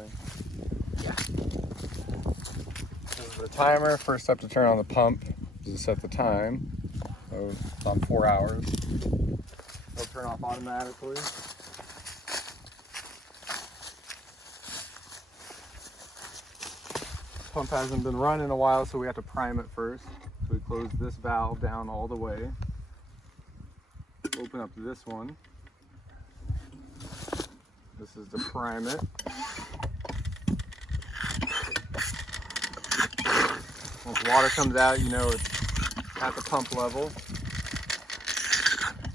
exactly. Yeah. This is the timer. First step to turn on the pump is to set the time. So it's on 4 hours. It'll turn off automatically. Pump hasn't been run in a while, so we have to prime it first. So we close this valve down all the way. Open up this one. This is to prime it. Once water comes out, you know it's at the pump level.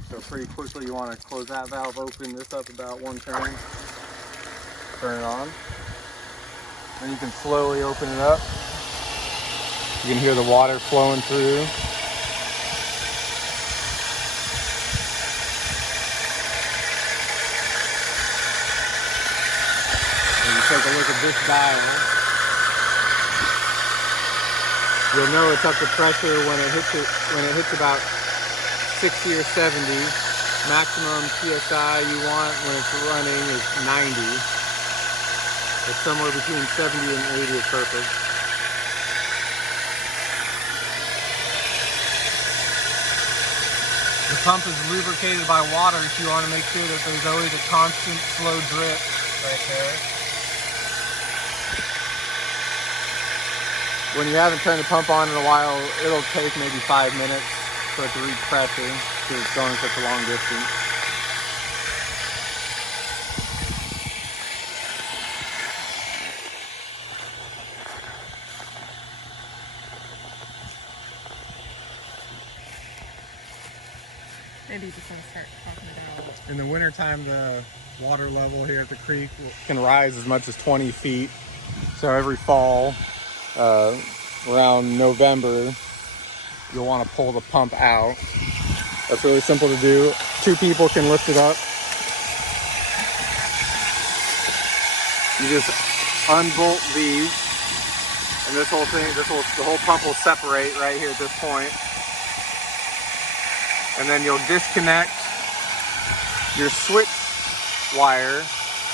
So pretty quickly you want to close that valve, open this up about 1 turn, turn it on. Then you can slowly open it up. You can hear the water flowing through. And you take a look at this dial. You'll know it's up to pressure when it hits about 60 or 70. Maximum PSI you want when it's running is 90. But somewhere between 70 and 80 is perfect. The pump is lubricated by water, so you want to make sure that there's always a constant slow drip right there. When you haven't turned the pump on in a while, it'll take maybe 5 minutes for it to reach pressure because it's going such a long distance. Maybe just gonna start talking about. In the wintertime, the water level here at the creek can rise as much as 20 feet. So every fall, around November, you'll want to pull the pump out. That's really simple to do. 2 people can lift it up. You just unbolt these, and the whole pump will separate right here at this point. And then you'll disconnect your switch wire.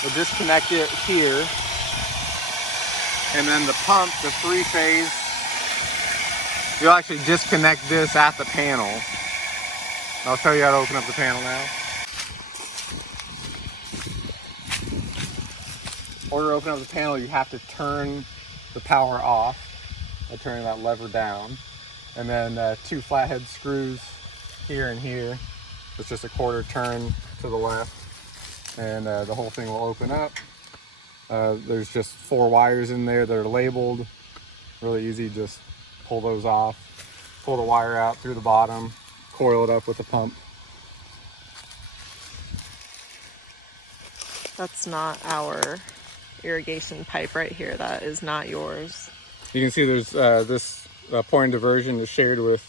You'll disconnect it here. And then the pump, the 3-phase, you'll actually disconnect this at the panel. I'll show you how to open up the panel now. In order to open up the panel, you have to turn the power off by turning that lever down. And then 2 flathead screws here and here. It's just a 1/4 turn to the left, and the whole thing will open up. There's just 4 wires in there that are labeled. Really easy, just pull those off, pull the wire out through the bottom, coil it up with the pump. That's not our irrigation pipe right here. That is not yours. You can see there's this point of diversion is shared with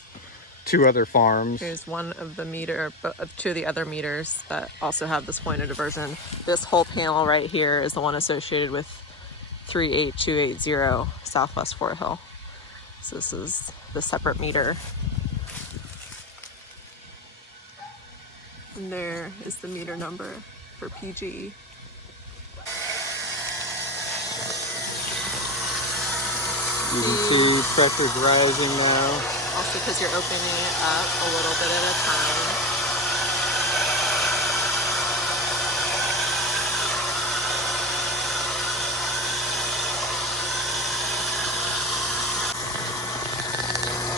2 other farms. Here's one of the 2 of the other meters that also have this point of diversion. This whole panel right here is the one associated with 38280 Southwest Fort Hill. So this is the separate meter. And there is the meter number for PG. You can see pressure's rising now. Also because you're opening it up a little bit at a time.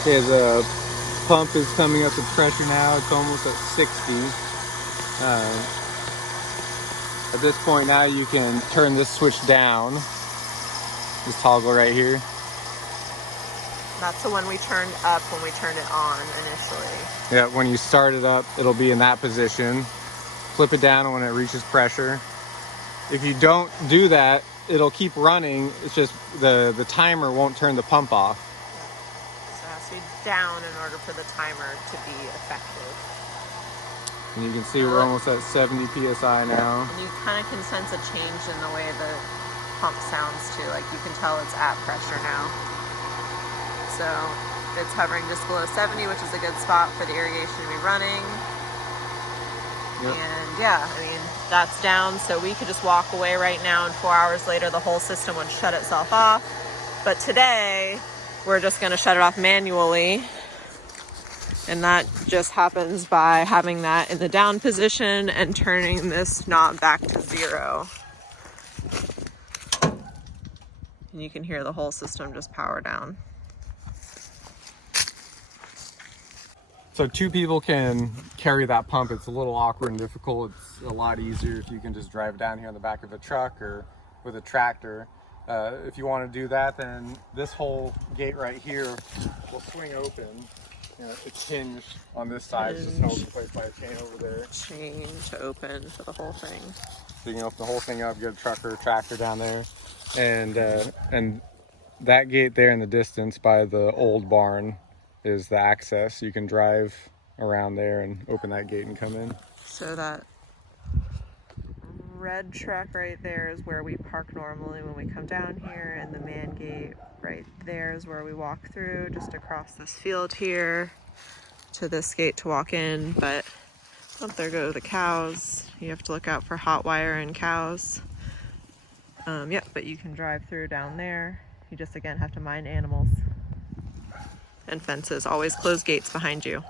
Okay, the pump is coming up to pressure now. It's almost at 60. At this point now you can turn this switch down. This toggle right here. That's the one we turned up when we turned it on initially. Yeah, when you start it up, it'll be in that position. Flip it down when it reaches pressure. If you don't do that, it'll keep running. It's just the timer won't turn the pump off. So it has to be down in order for the timer to be effective. And you can see we're almost at 70 PSI now. And you kind of can sense a change in the way the pump sounds too. Like you can tell it's at pressure now. So it's hovering just below 70, which is a good spot for the irrigation to be running. Yep. And yeah, I mean, that's down, so we could just walk away right now, and 4 hours later the whole system would shut itself off. But today we're just going to shut it off manually, and that just happens by having that in the down position and turning this knob back to 0. And you can hear the whole system just power down. So 2 people can carry that pump. It's a little awkward and difficult. It's a lot easier if you can just drive down here on the back of a truck or with a tractor. If you want to do that, then this whole gate right here will swing open. You know, it's hinged on this side. It's just held in place by a chain over there. Chain to open for the whole thing. So you can open the whole thing up, get a truck or a tractor down there. And that gate there in the distance by the old barn is the access. You can drive around there and open that gate and come in. So that red truck right there is where we park normally when we come down here, and the man gate right there is where we walk through, just across this field here to this gate to walk in. But oh, there go the cows. You have to look out for hot wire and cows. Yeah, but you can drive through down there. You just again have to mind animals and fences. Always close gates behind you.